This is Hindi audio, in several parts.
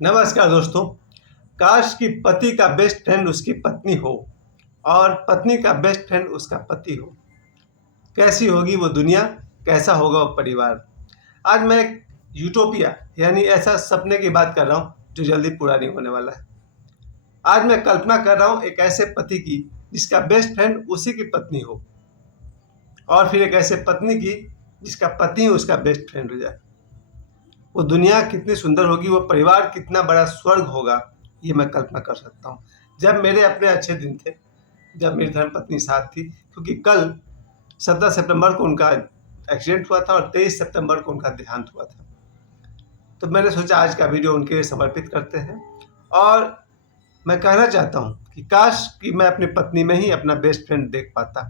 नमस्कार दोस्तों। काश कि पति का बेस्ट फ्रेंड उसकी पत्नी हो और पत्नी का बेस्ट फ्रेंड उसका पति हो। कैसी होगी वो दुनिया, कैसा होगा वो परिवार। आज मैं एक यूटोपिया यानी ऐसा सपने की बात कर रहा हूँ जो जल्दी पूरा नहीं होने वाला है। आज मैं कल्पना कर रहा हूँ एक ऐसे पति की जिसका बेस्ट फ्रेंड उसी की पत्नी हो, और फिर एक ऐसे पत्नी की जिसका पति उसका बेस्ट फ्रेंड हो जाए। वो दुनिया कितनी सुंदर होगी, वो परिवार कितना बड़ा स्वर्ग होगा, ये मैं कल्पना कर सकता हूँ। जब मेरे अपने अच्छे दिन थे, जब मेरी धर्मपत्नी साथ थी, क्योंकि कल 17 सितंबर को उनका एक्सीडेंट हुआ था और 23 सितंबर को उनका देहांत हुआ था। तो मैंने सोचा आज का वीडियो उनके लिए समर्पित करते हैं। और मैं कहना चाहता हूँ कि काश कि मैं अपनी पत्नी में ही अपना बेस्ट फ्रेंड देख पाता।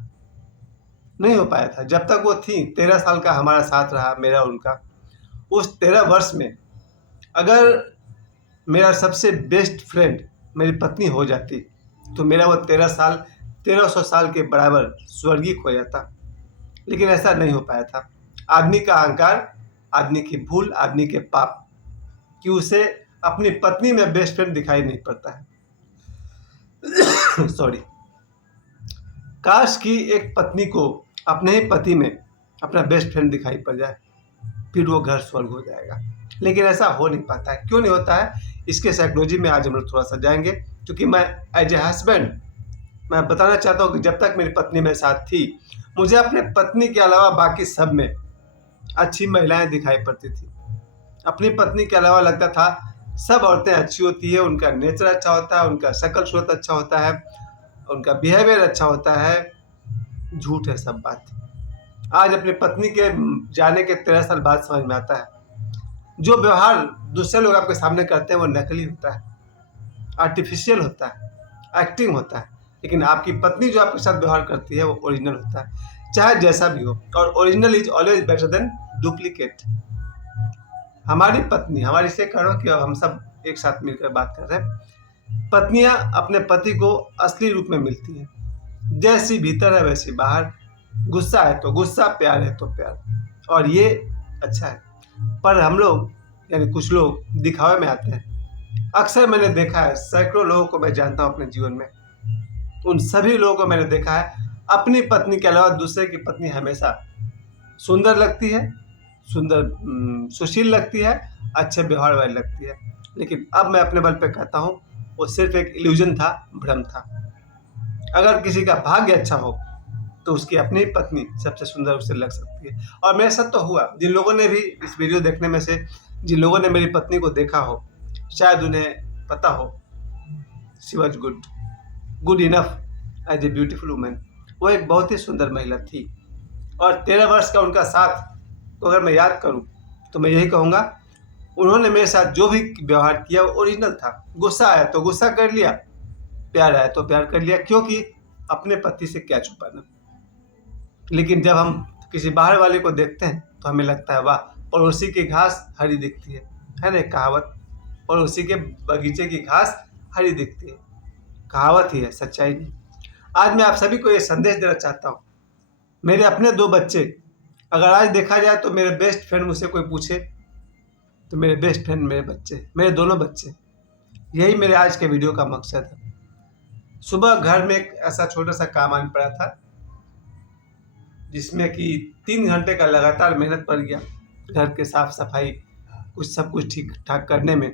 नहीं हो पाया था। जब तक वो थी 13 साल का हमारा साथ रहा, मेरा और उनका। उस 13 वर्ष में अगर मेरा सबसे बेस्ट फ्रेंड मेरी पत्नी हो जाती तो मेरा वो 1300 साल के बराबर स्वर्गीय हो जाता। लेकिन ऐसा नहीं हो पाया था। आदमी का अहंकार, आदमी की भूल, आदमी के पाप कि उसे अपनी पत्नी में बेस्ट फ्रेंड दिखाई नहीं पड़ता है। सॉरी। काश कि एक पत्नी को अपने ही पति में अपना बेस्ट फ्रेंड दिखाई पड़ जाए, फिर वो घर स्वर्ग हो जाएगा। लेकिन ऐसा हो नहीं पाता है। क्यों नहीं होता है, इसके साइकोलॉजी में आज हम लोग थोड़ा सा जाएंगे। क्योंकि मैं एज ए हस्बैंड मैं बताना चाहता हूँ कि जब तक मेरी पत्नी मेरे साथ थी, मुझे अपने पत्नी के अलावा बाकी सब में अच्छी महिलाएं दिखाई पड़ती थी। अपनी पत्नी के अलावा लगता था सब औरतें अच्छी होती है, उनका नेचर अच्छा होता है, उनका शक्ल सूरत अच्छा होता है, उनका बिहेवियर अच्छा होता है। झूठ है सब बात। आज अपनी पत्नी के जाने के 13 साल बाद समझ में आता है जो व्यवहार दूसरे लोग आपके सामने करते हैं वो नकली होता है, आर्टिफिशियल होता है, एक्टिंग होता है। लेकिन आपकी पत्नी जो आपके साथ व्यवहार करती है वो ओरिजिनल होता है, चाहे जैसा भी हो। और original is always better than duplicate. हमारी पत्नी, हमारी से करो कि हम सब एक साथ मिलकर बात कर रहे हैं। पत्नियां अपने पति को असली रूप में मिलती हैं, जैसी भीतर है वैसी बाहर। गुस्सा है तो गुस्सा, प्यार है तो प्यार, और ये अच्छा है। पर हम लोग यानी कुछ लोग दिखावे में आते हैं। अक्सर मैंने देखा है, सैकड़ों लोगों को मैं जानता हूँ अपने जीवन में, उन सभी लोगों को मैंने देखा है अपनी पत्नी के अलावा दूसरे की पत्नी हमेशा सुंदर लगती है, सुशील लगती है, अच्छे व्यवहार वाली लगती है। लेकिन अब मैं अपने बल पे कहता हूँ वो सिर्फ एक इल्यूजन था, भ्रम था। अगर किसी का भाग्य अच्छा हो तो उसकी अपनी पत्नी सबसे सुंदर उसे लग सकती है। और मेरे साथ तो हुआ। जिन लोगों ने भी इस वीडियो देखने में से जिन लोगों ने मेरी पत्नी को देखा हो, शायद उन्हें पता हो she was good enough as a beautiful women. वो एक बहुत ही सुंदर महिला थी। और 13 वर्ष का उनका साथ तो अगर मैं याद करूं तो मैं यही कहूँगा, उन्होंने मेरे साथ जो भी व्यवहार किया वो ओरिजिनल था। गुस्सा आया तो गुस्सा कर लिया, प्यार आया तो प्यार कर लिया, क्योंकि अपने पति से क्या छुपाना। लेकिन जब हम किसी बाहर वाले को देखते हैं तो हमें लगता है वाह, पड़ोसी की घास हरी दिखती है ना, कहावत। पड़ोसी के बगीचे की घास हरी दिखती है, कहावत ही है, सच्चाई नहीं। आज मैं आप सभी को ये संदेश देना चाहता हूँ। मेरे अपने 2 बच्चे, अगर आज देखा जाए तो मेरे बेस्ट फ्रेंड मुझसे कोई पूछे तो मेरे बेस्ट फ्रेंड मेरे बच्चे, मेरे दोनों बच्चे। यही मेरे आज के वीडियो का मकसद है। सुबह घर में एक ऐसा छोटा सा काम आने पड़ा था जिसमें कि 3 घंटे का लगातार मेहनत पड़ गया। घर के साफ सफाई, कुछ सब कुछ ठीक ठाक करने में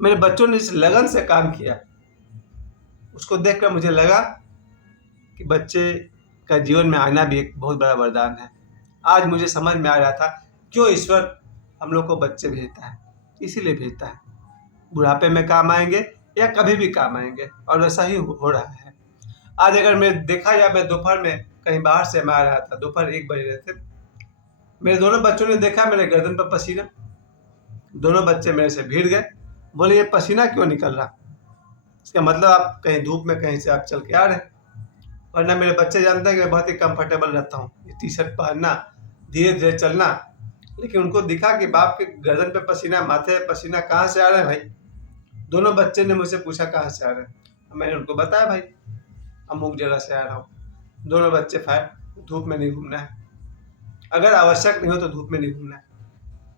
मेरे बच्चों ने जिस लगन से काम किया, उसको देखकर मुझे लगा कि बच्चे का जीवन में आना भी एक बहुत बड़ा वरदान है। आज मुझे समझ में आ रहा था क्यों ईश्वर हम लोग को बच्चे भेजता है। इसीलिए भेजता है, बुढ़ापे में काम आएंगे या कभी भी काम आएंगे, और वैसा ही हो रहा है। आज अगर मैं देखा जाए, मैं दोपहर में कहीं बाहर से मैं आ रहा था, दोपहर 1 बज रहे थे। मेरे दोनों बच्चों ने देखा मेरे गर्दन पर पसीना। दोनों बच्चे मेरे से भीड़ गए, बोले ये पसीना क्यों निकल रहा। इसका मतलब आप कहीं धूप में कहीं से आप चल के आ रहे हैं। वरना मेरे बच्चे जानते हैं कि मैं बहुत ही कंफर्टेबल रहता हूँ, ये टी शर्ट पहनना, धीरे धीरे चलना। लेकिन उनको दिखा कि बाप के गर्दन पे पसीना, माथे पे पसीना, कहाँ से आ रहे हैं भाई। दोनों बच्चे ने मुझसे पूछा कहाँ से आ रहे हैं। मैंने उनको बताया भाई अमुक जगह से आ रहा हूँ। दोनों बच्चे फायर, धूप में नहीं घूमना है, अगर आवश्यक नहीं हो तो धूप में नहीं घूमना है।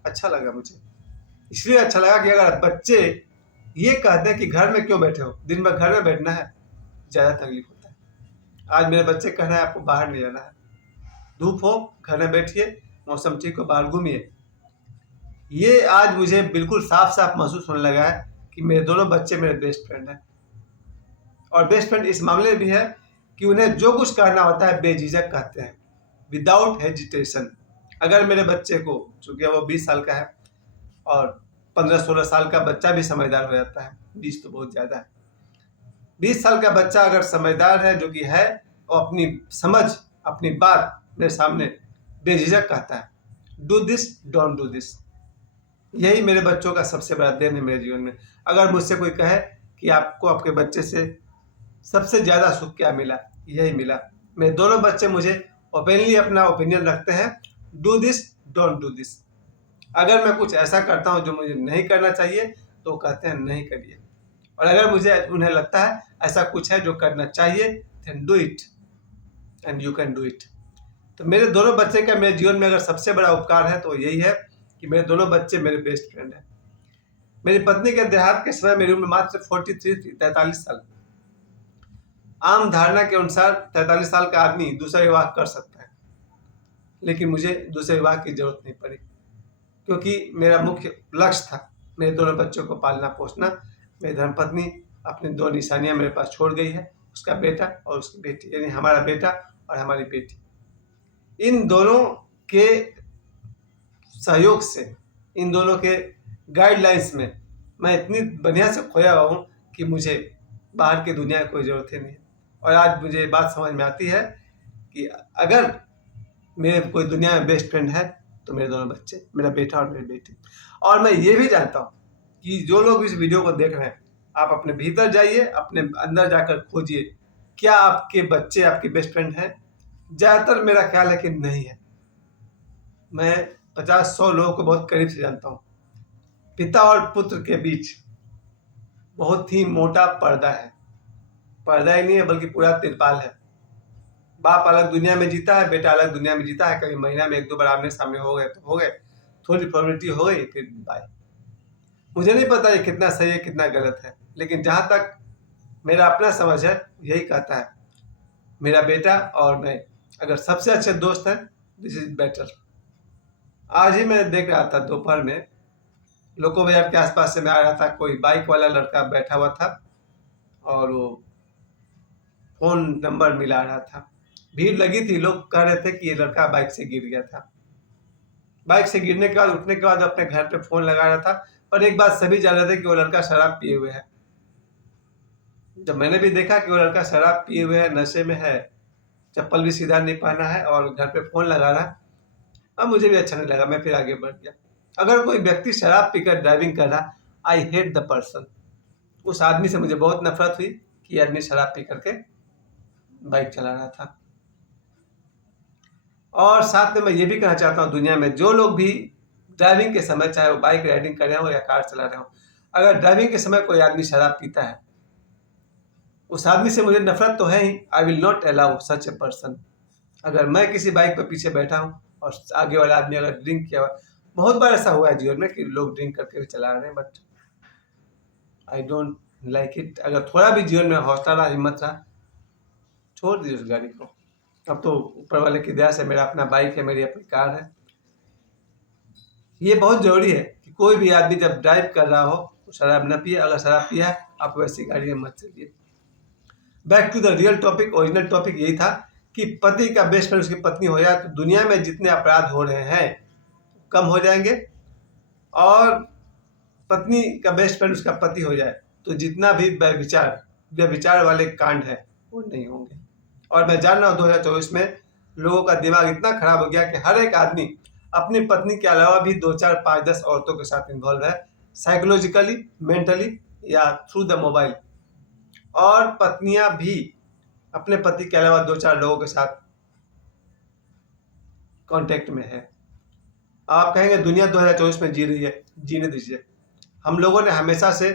अच्छा लगा मुझे। इसलिए अच्छा लगा कि अगर बच्चे ये कहते हैं कि घर में क्यों बैठे हो, दिन भर घर में बैठना है, ज़्यादा तकलीफ होता है। आज मेरे बच्चे कह रहे हैं आपको बाहर नहीं जाना है, धूप हो घर में बैठिए, मौसम ठीक हो बाहर घूमिए। ये आज मुझे बिल्कुल साफ साफ महसूस होने लगा है कि मेरे दोनों बच्चे मेरे बेस्ट फ्रेंड हैं। और बेस्ट फ्रेंड इस मामले में भी है कि उन्हें जो कुछ कहना होता है बेझिझक कहते हैं, विदाउट हेजिटेशन। अगर मेरे बच्चे को, चूंकि वो 20 साल का है और 15-16 साल का बच्चा भी समझदार हो जाता है, 20 तो बहुत ज़्यादा है, 20 साल का बच्चा अगर समझदार है, जो कि है, और अपनी समझ, अपनी बात मेरे सामने बेझिझक कहता है, do this don't do this. यही मेरे बच्चों का सबसे बड़ा देन है मेरे जीवन में। अगर मुझसे कोई कहे कि आपको आपके बच्चे से सबसे ज़्यादा सुख क्या मिला, यही मिला। मेरे दोनों बच्चे मुझे ओपनली अपना ओपिनियन रखते हैं, do this don't do this. अगर मैं कुछ ऐसा करता हूँ जो मुझे नहीं करना चाहिए तो कहते हैं नहीं करिए, और अगर मुझे उन्हें लगता है ऐसा कुछ है जो करना चाहिए, then do it and you can do it. तो मेरे दोनों बच्चे का मेरे जीवन में अगर सबसे बड़ा उपकार है तो यही है कि मेरे दोनों बच्चे मेरे बेस्ट फ्रेंड हैं। मेरी पत्नी के देहांत के समय मेरी उम्र मात्र 43 थी, 43 साल। आम धारणा के अनुसार 43 साल का आदमी दूसरा विवाह कर सकता है, लेकिन मुझे दूसरे विवाह की जरूरत नहीं पड़ी, क्योंकि मेरा मुख्य लक्ष्य था मेरे दोनों बच्चों को पालना पोसना। मेरी धर्मपत्नी अपनी 2 निशानियां मेरे पास छोड़ गई है, उसका बेटा और उसकी बेटी, यानी हमारा बेटा और हमारी बेटी। इन दोनों के सहयोग से, इन दोनों के गाइडलाइंस में मैं इतनी बढ़िया से खोया हुआ हूँ कि मुझे बाहर की दुनिया की कोई ज़रूरत ही नहीं है। और आज मुझे बात समझ में आती है कि अगर मेरे कोई दुनिया में बेस्ट फ्रेंड है तो मेरे दोनों बच्चे, मेरा बेटा और मेरी बेटी। और मैं ये भी जानता हूँ कि जो लोग इस वीडियो को देख रहे हैं, आप अपने भीतर जाइए, अपने अंदर जाकर खोजिए, क्या आपके बच्चे आपके बेस्ट फ्रेंड हैं? ज़्यादातर मेरा ख्याल है कि नहीं है। मैं 50-100 लोगों को बहुत करीब से जानता हूँ। पिता और पुत्र के बीच बहुत ही मोटा पर्दा है, पर्दा ही नहीं है बल्कि पूरा तिरपाल है। बाप अलग दुनिया में जीता है, बेटा अलग दुनिया में जीता है। कभी महीना में 1-2 बार आमने सामने हो गए तो हो गए, थोड़ी फॉर्मेलिटी हो गई, फिर बाय। मुझे नहीं पता ये कितना सही है कितना गलत है, लेकिन जहाँ तक मेरा अपना समझ है यही कहता है, मेरा बेटा और मैं अगर सबसे अच्छे दोस्त हैं, दिस इज बेटर। आज ही मैं देख रहा था दोपहर में, लोको बाजार के आसपास से मैं आ रहा था, कोई बाइक वाला लड़का बैठा हुआ था और वो फोन नंबर मिला रहा था। भीड़ लगी थी, लोग कह रहे थे कि ये लड़का बाइक से गिर गया था। बाइक से गिरने के बाद, उठने के बाद अपने घर पे फोन लगा रहा था। पर एक बात सभी जान रहे थे कि वो लड़का शराब पिए हुए है। जब मैंने भी देखा कि वो लड़का शराब पिए हुए है, नशे में है, चप्पल भी सीधा नहीं पहना है और घर पे फोन लगा रहा है, अब मुझे भी अच्छा नहीं लगा, मैं फिर आगे बढ़ गया। अगर कोई व्यक्ति शराब पीकर ड्राइविंग कर रहा, आई हेट द पर्सन। उस आदमी से मुझे बहुत नफरत हुई कि आदमी शराब पी करके बाइक चला रहा था। और साथ में मैं ये भी कहना चाहता हूँ, दुनिया में जो लोग भी ड्राइविंग के समय, चाहे वो बाइक राइडिंग कर रहे हो या कार चला रहे हो, अगर ड्राइविंग के समय कोई आदमी शराब पीता है, उस आदमी से मुझे नफरत तो है ही। I will not allow such a person. अगर मैं किसी बाइक पर पीछे बैठा हूँ और आगे वाला आदमी अगर ड्रिंक किया हुआ, बहुत बार ऐसा हुआ है जीवन में कि लोग ड्रिंक करके भी चला रहे हैं, but I don't like it. अगर थोड़ा भी जीवन में हौसला रहा, हिम्मत रहा, छोड़ दीजिए उस गाड़ी को। अब तो ऊपर वाले की दया से मेरा अपना बाइक है, मेरी अपनी कार है। ये बहुत जरूरी है कि कोई भी आदमी जब ड्राइव कर रहा हो तो शराब न पिए। अगर शराब पिया है, आप वैसी गाड़ी में मत चलिए। Back to the real topic, original topic यही था कि पति का बेस्ट फ्रेंड उसकी पत्नी हो जाए तो दुनिया में जितने अपराध हो रहे हैं कम हो जाएंगे, और पत्नी का बेस्ट फ्रेंड उसका पति हो जाए तो जितना भी व्यभिचार वाले कांड है वो नहीं होंगे। और मैं जान रहा हूँ 2024 में लोगों का दिमाग इतना खराब हो गया कि हर एक आदमी अपनी पत्नी के अलावा भी 2-4-5-10 औरतों के साथ इन्वॉल्व है, साइकोलॉजिकली, मेंटली या थ्रू द मोबाइल। और पत्नियां भी अपने पति के अलावा 2-4 लोगों के साथ कांटेक्ट में है। आप कहेंगे दुनिया 2024 में जी रही है, जीने दीजिए। हम लोगों ने हमेशा से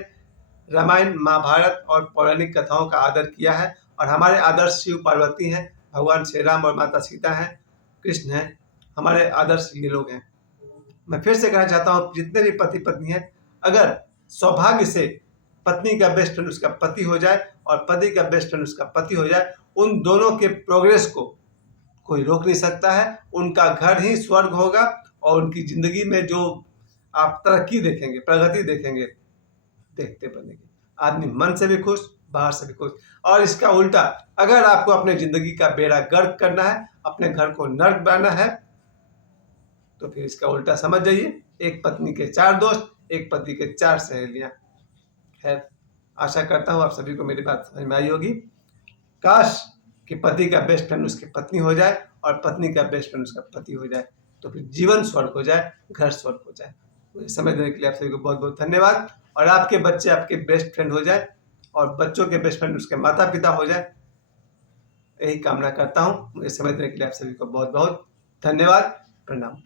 रामायण, महाभारत और पौराणिक कथाओं का आदर किया है, और हमारे आदर्श शिव पार्वती हैं, भगवान श्री राम और माता सीता हैं, कृष्ण हैं, हमारे आदर्श ये लोग हैं। मैं फिर से कहना चाहता हूँ, जितने भी पति पत्नी हैं, अगर सौभाग्य से पत्नी का बेस्ट फ्रेंड उसका पति हो जाए और पति का बेस्ट फ्रेंड उसका पति हो जाए, उन दोनों के प्रोग्रेस को कोई रोक नहीं सकता है। उनका घर ही स्वर्ग होगा और उनकी जिंदगी में जो आप तरक्की देखेंगे, प्रगति देखेंगे, देखते बनेंगे। आदमी मन से भी खुश, बाहर से भी खुश। और इसका उल्टा, अगर आपको अपने जिंदगी का बेड़ा गर्क करना है, अपने घर को नर्क बनाना है, तो फिर इसका उल्टा समझ जाइए, एक पत्नी के 4 दोस्त, एक पति के 4 सहेलियां। खैर, आशा करता हूँ आप सभी को मेरी बात समझ में आई होगी। काश कि पति का बेस्ट फ्रेंड उसकी पत्नी हो जाए और पत्नी का बेस्ट फ्रेंड उसका पति हो जाए, तो फिर जीवन स्वर्ग हो जाए, घर स्वर्ग हो जाए। मुझे समय देने के लिए आप सभी को बहुत बहुत धन्यवाद। और आपके बच्चे आपके बेस्ट फ्रेंड हो जाए और बच्चों के बेस्ट फ्रेंड उसके माता पिता हो जाए, यही कामना करता हूँ। मुझे समय देने के लिए आप सभी को बहुत बहुत धन्यवाद। प्रणाम।